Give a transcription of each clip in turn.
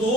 2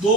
2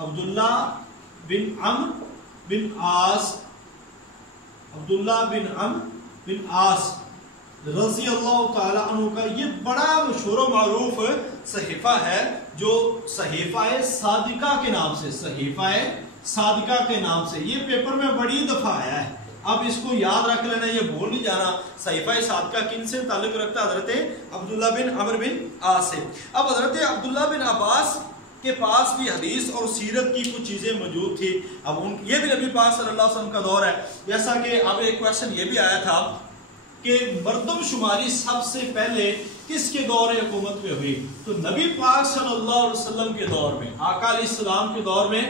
عبداللہ بن عمرو بن عاص، عبداللہ بن عمرو بن عاص رضی اللہ تعالی عنہ کا یہ بڑا مشہور و معروف صحیفہ ہے، جو صحیفہ صادقہ کے نام سے، صحیفہ صادقہ کے نام سے یہ پیپر میں بڑی دفعہ آیا ہے۔ اب اس کو یاد رکھ لینا، یہ بھول نہیں جانا صحیفہ صادقہ کن سے تعلق رکھتا ہے؟ حضرت عبداللہ بن عمرو بن عاص سے۔ اب حضرت عبداللہ بن عباس کے پاس بھی حدیث اور سیرت کی کچھ چیزیں موجود تھی۔ اب یہ بھی نبی پاک صلی اللہ علیہ وسلم کا دور ہے، جیسا کہ اب ایک کویشچن یہ بھی آیا تھا کہ مردم شماری سب سے پہلے کس کے دور حکومت میں ہوئی؟ تو نبی پاک صلی اللہ علیہ وسلم کے دور میں، آقا علیہ السلام کے دور میں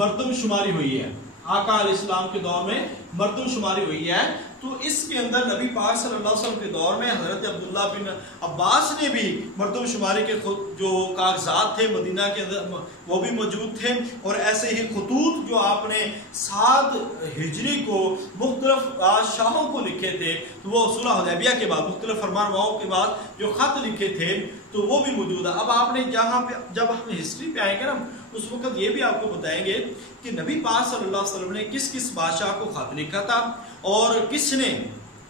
مردم شماری ہوئی ہے، آقا علیہ السلام کے دور میں مردم شماری ہوئی ہے۔ تو اس کے اندر نبی پاک صلی اللہ علیہ وسلم کے دور میں حضرت عبداللہ بن عباس نے بھی مردم شماری کے جو کاغذات تھے مدینہ کے اندر وہ بھی موجود تھے، اور ایسے ہی خطوط جو آپ نے 7 ہجری کو مختلف بادشاہوں کو لکھے تھے، تو وہ صلح حدیبیہ کے بعد مختلف فرمانرواؤں کے بعد جو خط لکھے تھے تو وہ بھی موجود ہے۔ اب آپ نے جہاں پہ جب ہم ہسٹری پہ آئیں گے نا، اس وقت یہ بھی آپ کو بتائیں گے کہ نبی پاک صلی اللہ علیہ وسلم نے کس کس بادشاہ کو خط لکھا تھا، اور کس نے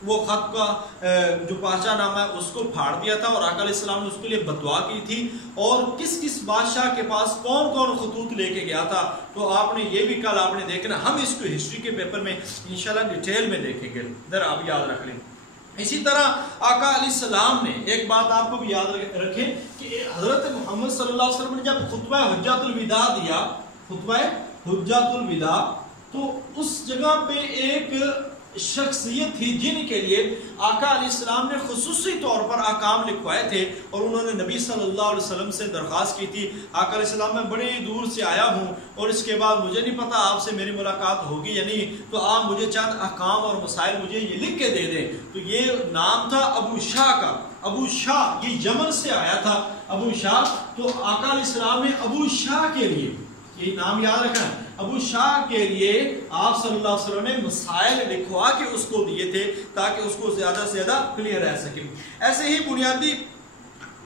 وہ خط کا جو بادشاہ نامہ ہے اس کو پھاڑ دیا تھا، اور آقا علیہ السلام نے اس کے لیے بددعا کی تھی، اور کس کس بادشاہ کے پاس کون کون خطوط لے کے گیا تھا۔ تو آپ نے یہ بھی کل آپ نے دیکھنا، ہم اس کو ہسٹری کے پیپر میں انشاءاللہ ڈیٹیل میں دیکھیں گے، ذرا آپ یاد رکھ لیں۔ اسی طرح آقا علیہ السلام نے ایک بات آپ کو بھی یاد رکھیں کہ حضرت محمد صلی اللہ علیہ وسلم نے جب خطبہ حجۃ الوداع دیا، خطبہ حجۃ الوداع، تو اس جگہ پہ ایک شخصیت تھی جن کے لیے آقا علیہ السلام نے خصوصی طور پر احکام لکھوائے تھے، اور انہوں نے نبی صلی اللہ علیہ وسلم سے درخواست کی تھی، آقا علیہ السلام میں بڑی دور سے آیا ہوں اور اس کے بعد مجھے نہیں پتا آپ سے میری ملاقات ہوگی یا نہیں، تو آپ مجھے چند احکام اور مسائل مجھے یہ لکھ کے دے دیں۔ تو یہ نام تھا ابو شاہ کا، ابو شاہ، یہ یمن سے آیا تھا ابو شاہ۔ تو آقا علیہ السلام نے ابو شاہ کے لیے، یہ نام یاد رکھنا، ابو شاہ کے لیے آپ صلی اللہ علیہ وسلم نے مسائل لکھوا کے اس کو دیے تھے تاکہ اس کو زیادہ سے زیادہ کلیئر رہ سکے۔ ایسے ہی بنیادی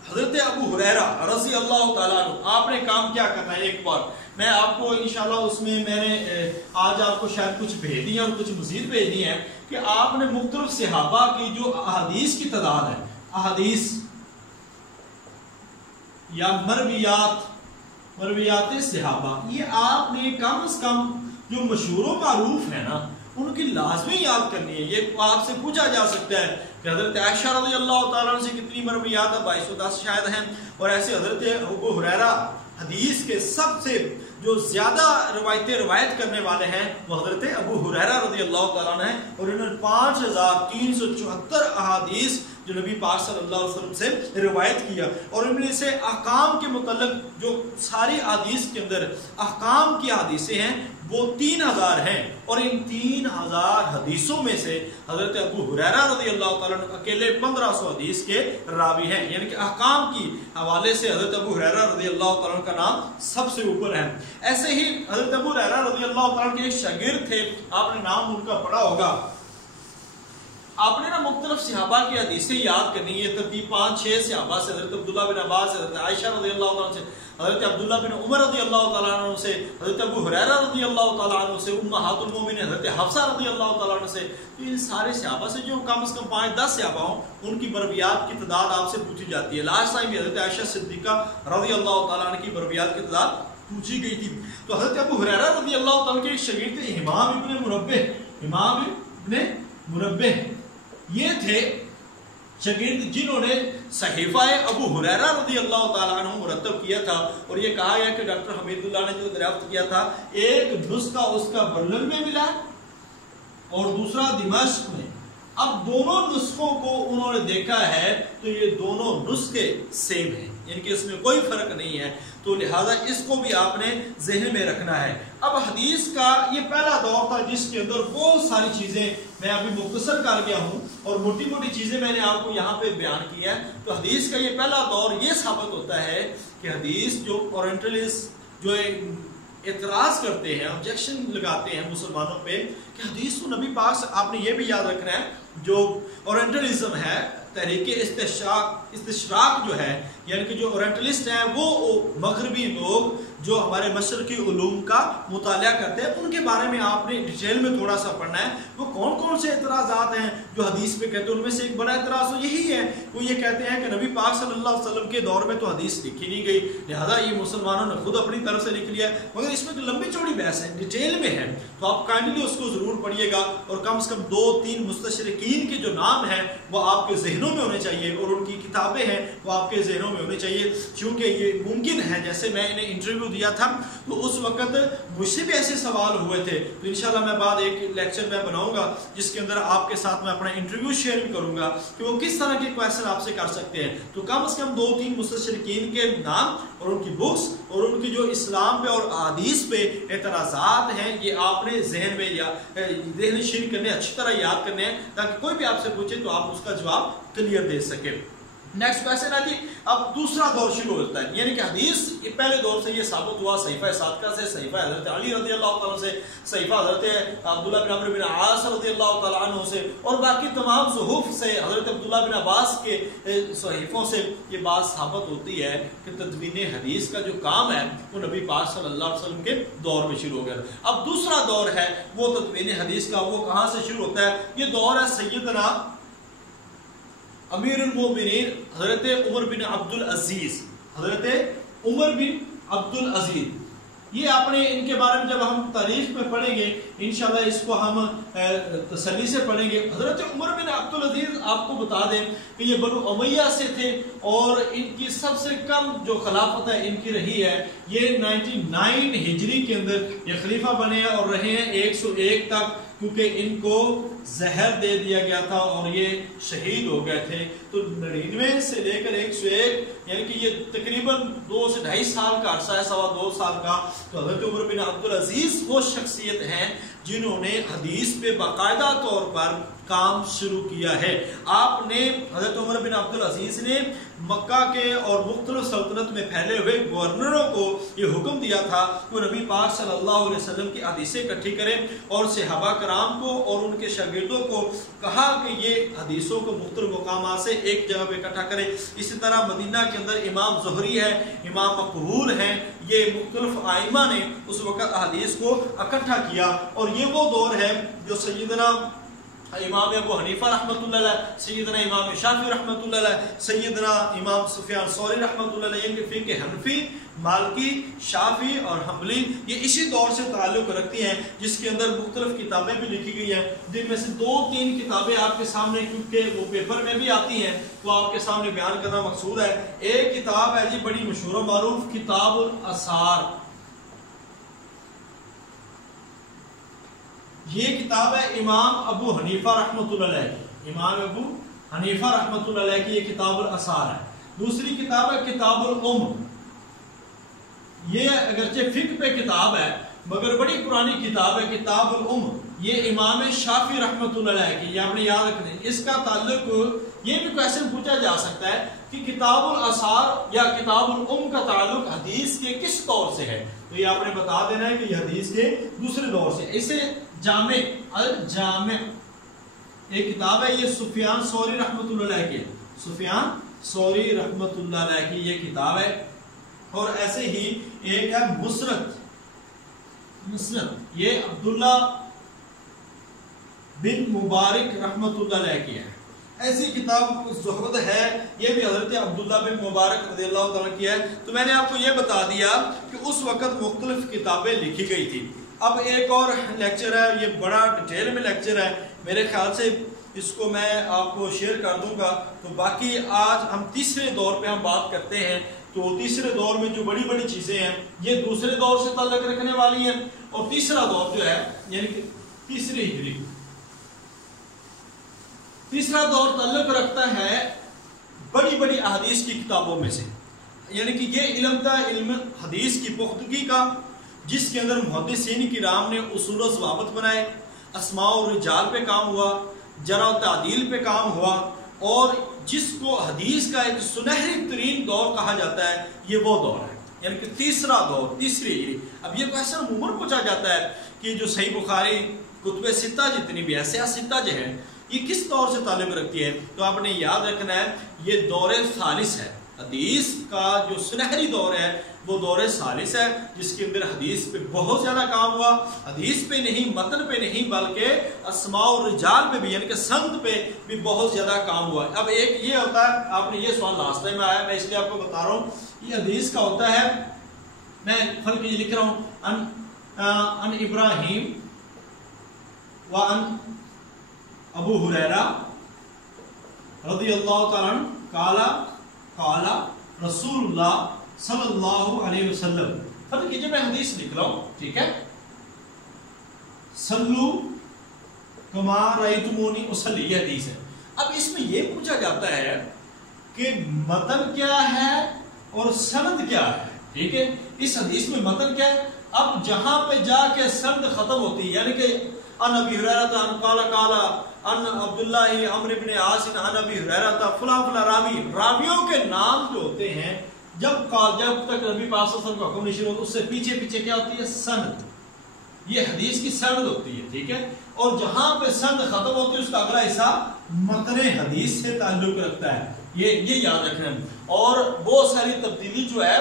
حضرت ابو ہریرہ رضی اللہ تعالیٰ عنہ، آپ نے کام کیا کرنا ہے ایک بار میں آپ کو انشاءاللہ اس میں نے آج آپ کو شاید کچھ بھیج دی اور کچھ مزید بھیجنی ہے کہ آپ نے مختلف صحابہ کی جو احادیث کی تعداد ہے، احادیث یا مرویات صحابہ، یہ آپ نے کم از کم جو مشہور و معروف ہے نا ان کی لازمی یاد کرنی ہے۔ یہ آپ سے پوچھا جا سکتا ہے کہ حضرت عائشہ رضی اللہ تعالیٰ عنہ سے کتنی مرویات ہے؟ 2210 شاید ہیں، اور ایسے حضرت ابو ہریرہ حدیث کے سب سے جو زیادہ روایت کرنے والے ہیں وہ حضرت ابو ہریرہ رضی اللہ تعالیٰ عنہ ہیں، اور انہوں نے 5374 احادیث جو نبی پاک صلی اللہ علیہ وسلم سے روایت کیا، اور ان میں سے احکام کے متعلق جو ساری حدیث کے اندر احکام کی حدیثیں ہیں وہ 3000 ہیں، اور ان 3000 حدیثوں میں سے حضرت ابو ہریرہ رضی اللہ تعالیٰ عنہ اکیلے 1500 حدیث کے راوی ہیں، یعنی کہ احکام کی حوالے سے حضرت ابو ہریرہ رضی اللہ تعالیٰ عنہ کا نام سب سے اوپر ہے۔ ایسے ہی حضرت ابو ہریرہ رضی اللہ تعالیٰ عنہ کے ایک شاگرد تھے، آپ نے نام ان کا پڑھا ہوگا۔ آپ نے نا مختلف صحابہ کی حدیثیں یاد کرنی ہے، ترتیب 5-6 صحابہ سے، حضرت عبداللہ بن عباس سے، حضرت عائشہ رضی اللہ تعالیٰ عنہ سے، حضرت عبداللہ بن عمر رضی اللہ تعالیٰ عنہ سے، حضرت ابو ہریرہ رضی اللہ تعالیٰ عنہ سے، امہات المومنین حضرت حفصہ رضی اللہ تعالیٰ عنہ سے۔ تو ان سارے صحابہ سے جو کم از کم 5-10 صحابہ ہوں ان کی مرویات کی تعداد آپ سے پوچھی جاتی ہے۔ لاسٹ ٹائم بھی حضرت عائشہ صدیقہ رضی اللہ تعالیٰ عنہ کی مرویات کی تعداد پوچھی گئی تھی۔ تو حضرت ابو ہریرہ رضی اللہ تعالیٰ کے ایک شاگرد تھے امام ابن منبہ، یہ تھے شاگرد جنہوں نے صحیفہ ابو ہریرہ رضی اللہ تعالیٰ عنہ مرتب کیا تھا، اور یہ کہا گیا کہ ڈاکٹر حمید اللہ نے جو دریافت کیا تھا ایک نسخہ اس کا برلن میں ملا اور دوسرا دمشق میں۔ اب دونوں نسخوں کو انہوں نے دیکھا ہے تو یہ دونوں نسخے سیم ہیں، یعنی کہ اس میں کوئی فرق نہیں ہے، تو لہٰذا اس کو بھی آپ نے ذہن میں رکھنا ہے۔ اب حدیث کا یہ پہلا دور تھا جس کے اندر بہت ساری چیزیں میں ابھی مختصر کر گیا ہوں اور موٹی موٹی چیزیں میں نے آپ کو یہاں پہ بیان کی ہیں۔ تو حدیث کا یہ پہلا دور یہ ثابت ہوتا ہے کہ حدیث جو اورینٹلسٹ جو اعتراض کرتے ہیں، آبجیکشن لگاتے ہیں مسلمانوں پہ کہ حدیث کو نبی پاک سے، آپ نے یہ بھی یاد رکھنا ہے جو اورینٹلزم ہے، تحریک استشراق جو ہے، یعنی کہ جو اورینٹلسٹ ہیں وہ مغربی لوگ جو ہمارے مشرقی علوم کا مطالعہ کرتے ہیں ان کے بارے میں آپ نے ڈیٹیل میں تھوڑا سا پڑھنا ہے. وہ کون کون سے اعتراضات ہیں جو حدیث پہ کہتے ہیں. ان میں سے ایک بڑا اعتراض تو یہی ہے, وہ یہ کہتے ہیں کہ نبی پاک صلی اللہ علیہ وسلم کے دور میں تو حدیث لکھی نہیں گئی, لہذا یہ مسلمانوں نے خود اپنی طرف سے لکھ لیا ہے. مگر اس میں تو لمبی چوڑی بحث ہے, ڈیٹیل میں ہے, تو آپ کائنڈلی اس کو ضرور پڑھیے گا, اور کم سے کم 2-3 مستشرقین کے جو نام ہیں وہ آپ کے ذہنوں میں ہونے چاہیے, اور ان کی کتابیں ہیں وہ آپ کے ذہنوں میں ہونے چاہیے. چونکہ یہ ممکن ہے, جیسے میں انہیں انٹرویو دیا تھا تو اس وقت مجھ سے بھی ایسے سوال ہوئے تھے, تو انشاءاللہ میں بعد ایک لیکچر میں بناؤں گا جس کے اندر آپ کے ساتھ میں اپنا انٹرویو شیئر بھی کروں گا کہ وہ کس طرح کے کویسچن آپ سے کر سکتے ہیں. تو کم از کم 2-3 مستشرقین کے نام اور ان کی بکس اور ان کی جو اسلام پہ اور احادیث پہ اعتراضات ہیں یہ آپ نے ذہن میں یا ذہن نشین کرنے, اچھی طرح یاد کرنے ہیں, تاکہ کوئی بھی آپ سے پوچھے تو آپ اس کا جواب کلیئر دے سکیں. نیکسٹ کویسچن ہے جی, اب دوسرا دور شروع ہوتا ہے, یعنی کہ حدیث پہلے دور سے یہ ثابت ہوا صحیفہ صادقہ سے, صحیفہ حضرت علی رضی اللہ تعالیٰ سے, صحیفہ حضرت عبداللہ بن عمرو بن عاص رضی اللہ تعالیٰ عنہ سے, اور باقی تمام صحف سے, حضرت عبداللہ بن عباس کے صحیفوں سے یہ بات ثابت ہوتی ہے کہ تدوین حدیث کا جو کام ہے وہ نبی پاک صلی اللہ علیہ وسلم کے دور میں شروع ہو گیا. اب دوسرا دور ہے وہ تدوین حدیث کا, وہ کہاں سے شروع ہوتا ہے؟ یہ دور ہے سیدنا امیر المومنین حضرت عمر بن عبد العزیز, حضرت عمر بن عبد العزیز. یہ آپ نے ان کے بارے میں جب ہم تاریخ میں پڑھیں گے انشاءاللہ اس کو ہم تسلی سے پڑھیں گے. حضرت عمر بن عبد العزیز آپ کو بتا دیں کہ یہ بنو امیہ سے تھے, اور ان کی سب سے کم جو خلافت ہے ان کی رہی ہے یہ 99 ہجری کے اندر یہ خلیفہ بنے ہیں, اور رہے ہیں 101 تک, کیونکہ ان کو زہر دے دیا گیا تھا اور یہ شہید ہو گئے تھے. تو 99 سے لے کر 101 یعنی کہ یہ تقریباً 2 سے 2.5 سال کا عرصہ ہے, 2.25 سال کا. تو حضرت عمر بن عبد العزیز وہ شخصیت ہیں جنہوں نے حدیث پہ باقاعدہ طور پر کام شروع کیا ہے. آپ نے حضرت عمر بن عبد العزیز نے مکہ کے اور مختلف سلطنت میں پھیلے ہوئے گورنروں کو یہ حکم دیا تھا کہ وہ نبی پاک صلی اللہ علیہ وسلم کی حدیثیں اکٹھی کریں, اور صحابہ کرام کو اور ان کے شاگردوں کو کہا کہ یہ حدیثوں کو مختلف مقامات سے ایک جگہ پہ اکٹھا کریں. اسی طرح مدینہ کے اندر امام زہری ہے, امام مقبول ہیں, یہ مختلف ائمہ نے اس وقت حدیث کو اکٹھا کیا. اور یہ وہ دور ہے جو سیدنا امام ابو حنیفہ رحمۃ اللہ علیہ, سیدنا امام شافعی رحمۃ اللہ علیہ, سیدنا امام سفیان ثوری رحمۃ اللہ علیہ, یعنی فقہ حنفی, مالکی, شافعی اور حنبلی یہ اسی دور سے تعلق رکھتی ہیں, جس کے اندر مختلف کتابیں بھی لکھی گئی ہیں. جن میں سے 2-3 کتابیں آپ کے سامنے, کیونکہ وہ پیپر میں بھی آتی ہیں تو آپ کے سامنے بیان کرنا مقصود ہے. ایک کتاب ہے جی بڑی مشہور و معروف, کتاب الاثار. یہ کتاب ہے امام ابو حنیفہ رحمۃ اللہ علیہ کی, امام ابو حنیفہ رحمۃ اللہ علیہ کی یہ کتاب الاثار ہے. دوسری کتاب ہے کتاب الام. یہ اگرچہ فقہ پہ کتاب ہے مگر بڑی پرانی کتاب ہے کتاب الام. یہ امام شافعی رحمۃ اللہ علیہ کی, یہ آپ نے یاد رکھنا ہے. اس کا تعلق, یہ بھی کویسچن پوچھا جا سکتا ہے کہ کتاب الاثار یا کتاب الام کا تعلق حدیث کے کس دور سے ہے, تو یہ آپ نے بتا دینا ہے کہ یہ حدیث کے دوسرے دور سے. اسے جامع الجامع ایک کتاب ہے, یہ سفیان ثوری رحمۃ اللہ علیہ کی, سفیان ثوری رحمۃ اللہ علیہ کی یہ کتاب ہے. اور ایسے ہی ایک ہے مسند, یہ عبداللہ بن مبارک رحمۃ اللہ علیہ کی ہے. ایسی کتاب زہد ہے, یہ بھی حضرت عبداللہ بن مبارک رضی اللہ تعالیٰ کی ہے. تو میں نے آپ کو یہ بتا دیا کہ اس وقت مختلف کتابیں لکھی گئی تھی. اب ایک اور لیکچر ہے, یہ بڑا ڈیٹیل میں لیکچر ہے, میرے خیال سے اس کو میں آپ کو شیئر کر دوں گا. تو باقی آج ہم تیسرے دور پہ ہم بات کرتے ہیں. تو تیسرے دور میں جو بڑی بڑی چیزیں ہیں یہ دوسرے دور سے تعلق رکھنے والی ہیں, اور تیسرا دور جو ہے یعنی کہ تیسری ہجری, تیسرا دور تعلق رکھتا ہے بڑی بڑی احادیث کی کتابوں میں سے. یعنی کہ یہ علم تھا علم حدیث کی پختگی کا, جس کے اندر محدثین کرام نے اصول و ضوابط بنائے, اسماء و رجال پہ کام ہوا, جرح و تعدیل پہ کام ہوا, اور جس کو حدیث کا ایک سنہری ترین دور کہا جاتا ہے یہ وہ دور ہے, یعنی کہ تیسرا دور, تیسری ہجری. اب یہ کویسچن عموماً پوچھا جاتا ہے کہ جو صحیح بخاری, کتب ستہ جتنی بھی ہے, سیاہ ستہ جو ہے, یہ کس دور سے تعلق رکھتی ہے؟ تو آپ نے یاد رکھنا ہے یہ دور ثالث ہے. حدیث کا جو سنہری دور ہے وہ دور ثالث ہے جس کے اندر حدیث پہ بہت زیادہ کام ہوا، حدیث پہ نہیں، متن پہ نہیں، بلکہ اسماء و رجال پہ بھی، یعنی کہ سند پہ بھی بہت زیادہ کام ہوا۔ اب ایک یہ ہوتا ہے، آپ نے یہ سوال لاسٹ ٹائم میں آیا، میں اس لیے آپ کو بتا رہا ہوں، یہ حدیث کا ہوتا ہے، میں فرق یہ لکھ رہا ہوں، ان ابراہیم وان ابو ہریرہ رضی اللہ تعالیٰ عنہ قال رسول اللہ صلی اللہ علیہ وسلم، فرق کیجئے، میں حدیث لکھ رہا ہوں، ٹھیک ہے، صلو کما رأیتمونی اصلی، یہ حدیث ہے۔ اب اس میں یہ پوچھا جاتا ہے کہ متن کیا ہے اور سند کیا ہے، ٹھیک ہے، اس حدیث میں متن کیا ہے، اب جہاں پہ جا کے سند ختم ہوتی ہے، یعنی کہ ان ابی ہریرہ ان قال ان عبداللہ عمرو بن عاص ان ابی ہریرہ فلاں فلاں راوی، راویوں کے نام جو ہوتے ہیں، جب تک نبی پاک صلی اللہ علیہ وسلم کا حکم نہیں شروع ہوتا، اس سے پیچھے پیچھے کیا ہوتی ہے، سند، یہ حدیث کی سند ہوتی ہے، ٹھیک ہے، اور جہاں پہ سند ختم ہوتی ہے اس کا اگلا حصہ متن حدیث سے تعلق رکھتا ہے، یہ یاد رکھنا ہے۔ اور بہت ساری تبدیلی جو ہے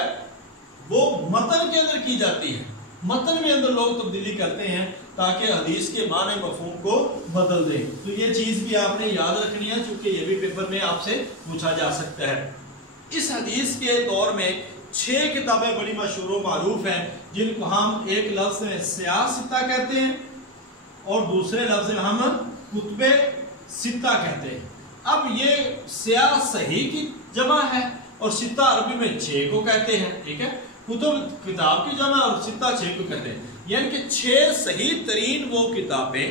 وہ متن کے اندر کی جاتی ہے، متن میں اندر لوگ تبدیلی کرتے ہیں تاکہ حدیث کے معنی مفہوم کو بدل دیں، تو یہ چیز بھی آپ نے یاد رکھنی ہے، چونکہ یہ بھی پیپر میں آپ سے پوچھا جا سکتا ہے۔ اس حدیث کے دور میں 6 کتابیں بڑی مشہور و معروف ہیں، جن کو ہم ایک لفظ میں سیاہ ستہ کہتے ہیں اور دوسرے لفظ میں ہم کتب ستہ کہتے ہیں۔ اب یہ سیاہ صحیح کی جمع ہے اور ستہ عربی میں 6 کو کہتے ہیں، ٹھیک ہے، کتب کتاب کی جمع اور ستہ 6 کو کہتے ہیں، یعنی کہ 6 صحیح ترین وہ کتابیں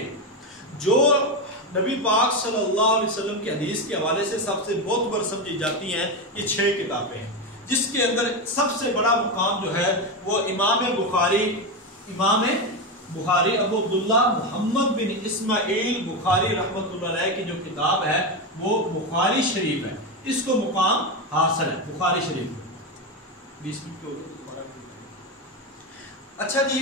جو نبی پاک صلی اللہ علیہ وسلم کی حدیث کے حوالے سے سب سے معتبر سمجھی جاتی ہیں، یہ 6 کتابیں ہیں، جس کے اندر سب سے بڑا مقام جو ہے وہ امام بخاری ابو عبداللہ محمد بن اسماعیل بخاری رحمۃ اللہ علیہ کی جو کتاب ہے وہ بخاری شریف ہے، اس کو مقام حاصل ہے بخاری شریف۔ 20 منٹ کے ہو گئے۔ اچھا جی،